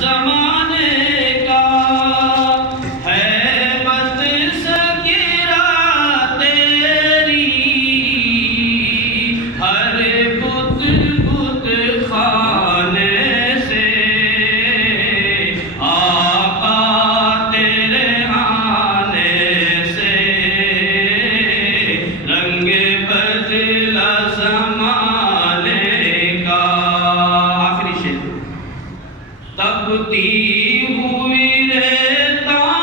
زمانے کا ہے بت سکیرا تیری، ہر بت بت خانے سے آقا تیرے آنے سے رنگ بدلا زمانے کا۔ آخری شعر تبتی ہوئی ریتاں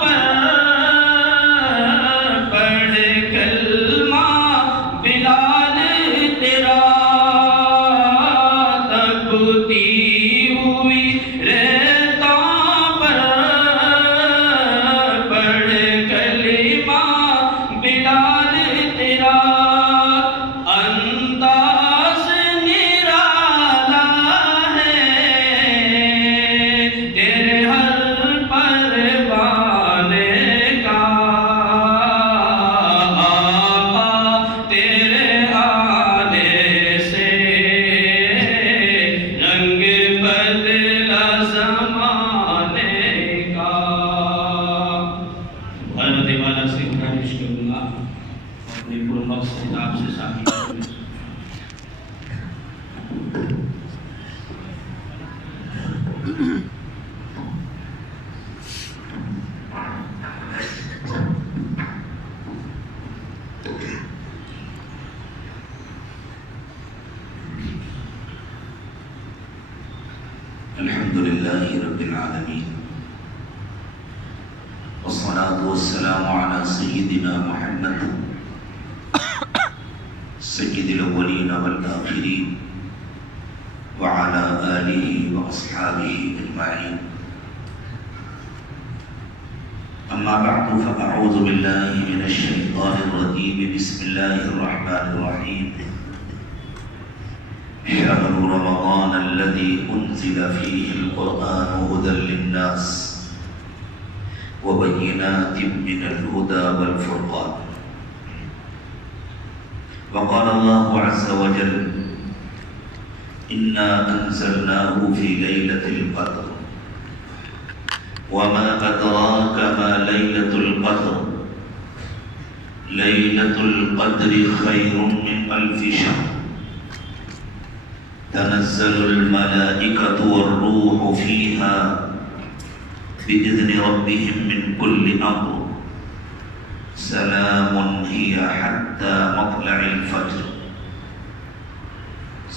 پر پڑھ کلمہ بلال تیرا، تبتی ہوئی ریتاں پر پڑھ کلمہ بلال تیرا، انداز نرالا ہے تیرے ہر پروانے کا، آقا تیرے آنے سے رنگ بدلا زمانے کا۔ حضرت والا سے گزارش کروں گا اپنے پرمقصد خطاب سے ساتھی الحمد لله رب العالمين، والصلاة والسلام على سيدنا محمد سيد الأولين والآخرين وعلى آله وأصحابه أجمعين، أما بعد فأعوذ بالله من الشيطان الرجيم، بسم الله الرحمن الرحيم، شهر رمضان الذي أنزل فيه القرآن هدى للناس وبينات من الهدى والفرقان، وقال الله عز وجل إنا أنزلناه في ليلة القدر وما أدراك ما ليلة القدر ليلة القدر خير من 1000 شهر تنزل الملائكة والروح فيها بإذن ربهم من كل أمر سلام هي حتى مطلع الفجر،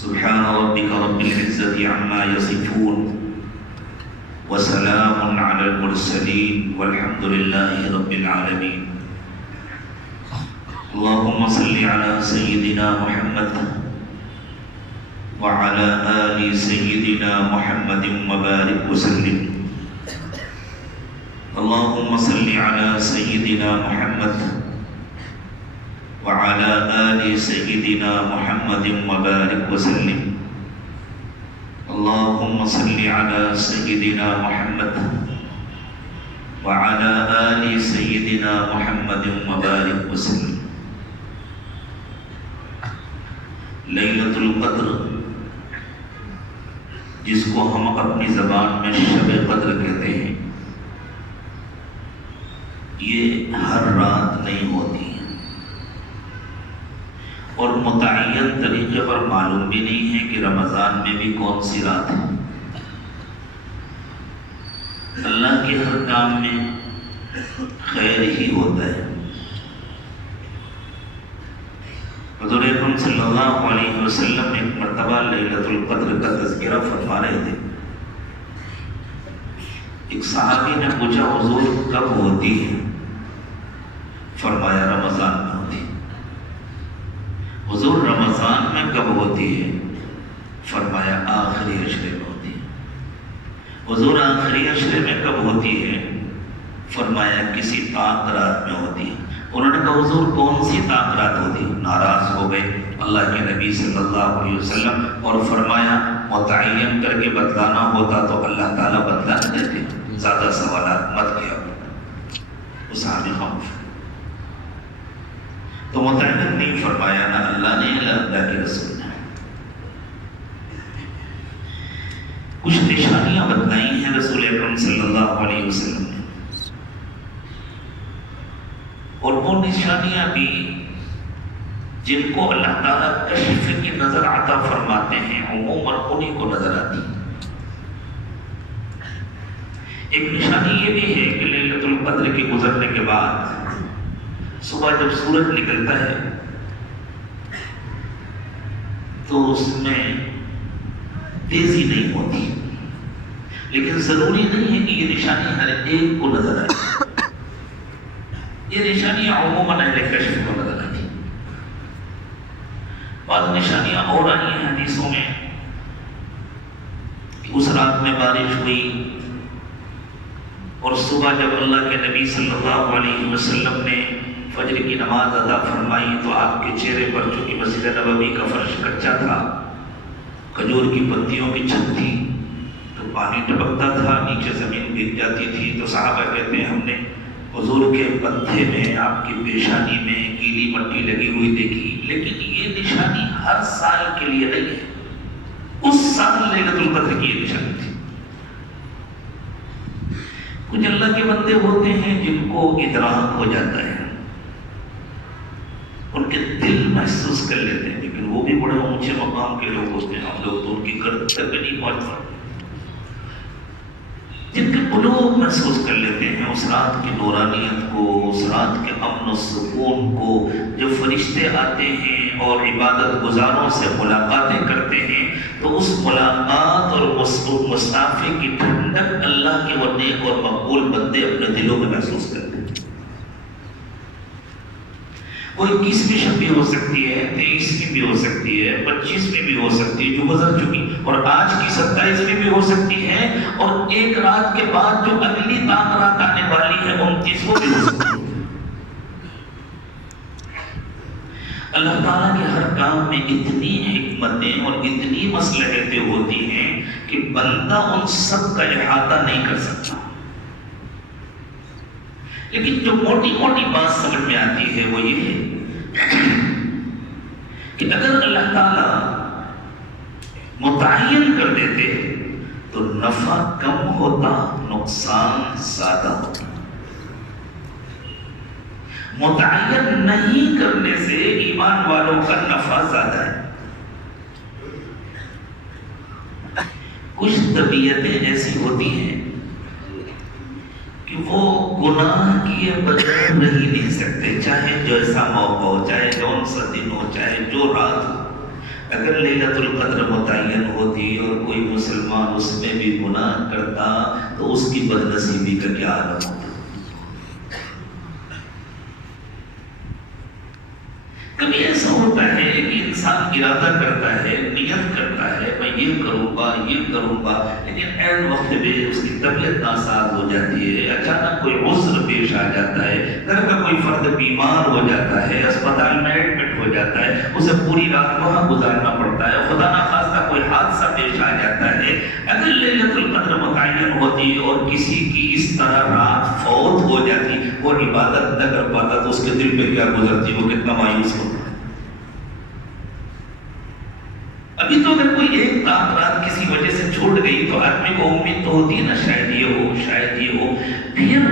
سبحان ربك رب العزة عما يصفون وسلام على المرسلين والحمد لله رب العالمين۔ اللهم صل على سيدنا محمد وعلى آل سيدنا محمد وبارك وسلم، اللهم صل على سيدنا محمد وعلى آل سيدنا محمد وبارك وسلم، اللهم صل على سيدنا محمد وعلى آل سيدنا محمد وبارك وسلم۔ لیلۃ القدر جس کو ہم اپنی زبان میں شب قدر کہتے ہیں، یہ ہر رات نہیں ہوتی اور متعین طریقے پر معلوم بھی نہیں ہے کہ رمضان میں بھی کون سی رات ہے۔ اللہ کے ہر کام میں خیر ہی ہوتا ہے۔ حضور اکرم صلی اللہ علیہ وسلم ایک مرتبہ لیلۃ القدر کا تذکرہ فرما رہے تھے۔ ایک صحابی نے پوچھا حضور کب ہوتی ہے؟ فرمایا رمضان میں ہوتی ہے۔ حضور رمضان میں کب ہوتی ہے؟ فرمایا آخری عشرے میں ہوتی ہے۔ حضور آخری عشرے میں کب ہوتی ہے؟ فرمایا کسی طاق رات میں ہوتی ہے۔ انہوں نے کہا حضور کون سی طاق رات ہوتی؟ ناراض ہو گئے اللہ کے نبی صلی اللہ علیہ وسلم اور فرمایا متعین کر کے بتلانا ہوتا تو اللہ تعالیٰ بتلا دیتے، زیادہ سوالات مت کیا۔ اس صحابی خاموش، تو متعین نہیں فرمایا نہ اللہ نے نہ اللہ کے رسول نے۔ کچھ نشانیاں بتلائی ہیں رسول اکرم صلی اللہ علیہ وسلم نے، اور وہ نشانیاں بھی جن کو اللہ تعالیٰ کشف کی نظر عطا فرماتے ہیں عموماً انہیں کو نظر آتی ہے۔ ایک نشانی یہ بھی ہے کہ لیلۃ القدر کے گزرنے کے بعد صبح جب سورج نکلتا ہے تو اس میں تیزی نہیں ہوتی، لیکن ضروری نہیں ہے کہ یہ نشانی ہر ایک کو نظر آئے، یہ نشانیاں عموماً اہل کشف کو نظر آتی۔ بعض نشانیاں اور آئی ہیں حدیثوں میں کہ اس رات میں بارش ہوئی، اور صبح جب اللہ کے نبی صلی اللہ علیہ وسلم نے فجر کی نماز ادا فرمائی تو آپ کے چہرے پر، چونکہ مسجد نبوی کا فرش کچا تھا، کھجور کی پتیوں کی چھت تھی، تو پانی ٹپکتا تھا، نیچے زمین گر جاتی تھی، تو صحابہ کہتے ہیں ہم نے حضور کے پتھے میں، آپ کی پیشانی میں گیلی مٹی لگی ہوئی دیکھی، لیکن یہ نشانی ہر سال کے لیے نہیں ہے، اس سال لیلۃ القدر کی یہ نشانی تھی۔ کچھ اللہ کے بندے ہوتے ہیں جن کو ادراک ہو جاتا ہے، ان کے دل محسوس کر لیتے ہیں، لیکن وہ بھی بڑے اونچے مقام کے لوگ ہوتے ہیں، ہم لوگ تو ان کی گرد تک نہیں پہنچ پاتے۔ جن کے قلوب محسوس کر لیتے ہیں اس رات کی نورانیت کو، اس رات کے امن و سکون کو، جب فرشتے آتے ہیں اور عبادت گزاروں سے ملاقاتیں کرتے ہیں تو اس ملاقات اور مصافحے کی ٹھنڈک اللہ کے وہ نیک اور مقبول بندے اپنے دلوں میں محسوس کرتے ہیں۔ کوئی 21ویں شب بھی ہو سکتی ہے، 23ویں بھی ہو سکتی ہے، 25ویں بھی ہو سکتی ہے جو گزر چکی، اور آج کی 27ویں بھی ہو سکتی ہے، اور ایک رات کے بعد جو اگلی رات آنے والی ہے 29 بھی ہو سکتی ہے۔ اللہ تعالیٰ کے ہر کام میں اتنی حکمتیں اور اتنی مصلحتیں ہوتی ہیں کہ بندہ ان سب کا احاطہ نہیں کر سکتا، لیکن جو موٹی موٹی بات سمجھ میں آتی ہے وہ یہ ہے کہ اگر اللہ تعالیٰ متعین کر دیتے تو نفع کم ہوتا، نقصان زیادہ ہوتا۔ متعین نہیں کرنے سے ایمان والوں کا نفع زیادہ ہے۔ کچھ طبیعتیں ایسی ہوتی ہیں کہ وہ گناہ کیے بغیر رہ ہی نہیں سکتے، چاہے جیسا موقع ہو، چاہے جون سا دن ہو، چاہے جو رات ہو۔ اگر لیلۃ القدر متعین ہوتی اور کوئی مسلمان اس میں بھی گناہ کرتا تو اس کی بدنصیبی کا کیا عالم ہوتا۔ کبھی ایسا ہوتا ہے کہ انسان ارادہ کرتا ہے، نیت کرتا ہے میں یہ کروں گا یہ کروں گا، لیکن عین وقت میں اس کی طبیعت ناساز ہو جاتی ہے، اچانک کوئی عذر پیش آ جاتا ہے، گھر کا کوئی فرد بیمار ہو جاتا ہے، اسپتال میں ایڈمٹ ہو جاتا ہے، اسے پوری رات وہاں گزارنا پڑتا ہے، خدا نخواستہ کوئی حادثہ پیش آ جاتا ہے۔ اگر لیلۃ القدر متعین ہوتی اور کسی کی اس طرح رات فوت ہو جاتی، وہ عبادت نہ کر پاتا تو اس کے دل پہ کیا گزرتی، وہ کتنا مایوس ہوتا۔ ابھی تو اگر کوئی ایک رات کسی وجہ سے چھوٹ گئی تو آدمی کو امید تو ہوتی ہے نا، شاید یہ ہو شاید یہ ہو۔ پھر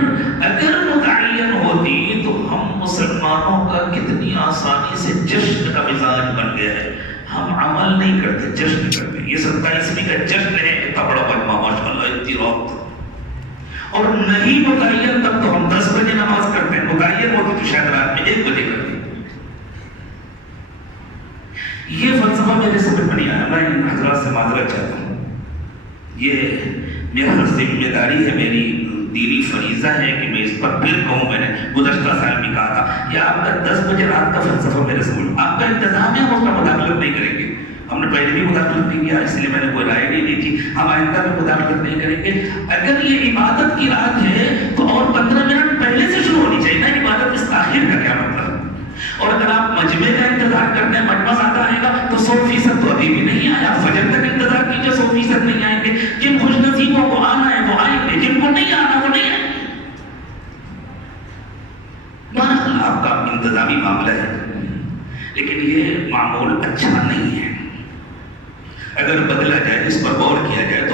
اگر متعین ہوتی تو ہم مسلمانوں کا کتنی آسانی سے جشن کا مزاج بن گیا ہے، ہم عمل نہیں کرتے، جشن کرتے۔ یہ 27ویں کا جشن ہے، اتنا بڑا مجمع ماشاءاللہ، اتنی رات، اور نہیں متعین تب تو ہم 10 بجے نماز کرتے ہیں، متعین ہوتی تو شاید رات میں 1 بجے کرتے ہیں۔ یہ فلسفہ میرے سمجھ میں نہیں آیا، میں ان حضرات سے معذرت چاہتا ہوں، یہ میرا ذمہ داری ہے، میری دینی فریضہ ہے کہ میں اس پر پھر کہوں۔ میں نے گزشتہ سال بھی کہا تھا یہ آپ کا 10 بجے رات کا فلسفہ میرے سمجھ، آپ کا انتظام ہے، ہم اس میں مداخلت نہیں کریں گے، ہم نے پہلے بھی مداخلت نہیں کیا، اس لیے میں نے کوئی رائے نہیں دی تھی، ہم آئندہ بھی مداخلت نہیں کریں گے۔ اگر یہ عبادت کی رات ہے تو اور 15 منٹ پہلے سے شروع ہونی چاہیے نا، عبادت اس تاخیر کا کیا مطلب؟ اور اگر آپ مجمع کا انتظار کرتے ہیں، مجمع زیادہ آئے گا تو 100% تو ابھی بھی نہیں آیا، فجر تک انتظار کیجئے، 100% نہیں آئیں گے۔ جن خوش نصیبوں کو آنا ہے وہ آئیں گے، جن کو نہیں آنا وہ نہیں آئیں گے۔ بہرحال آپ کا انتظامی معاملہ ہے، لیکن یہ معمول اچھا نہیں ہے۔ اگر بدلا جائے، اس پر غور کیا جائے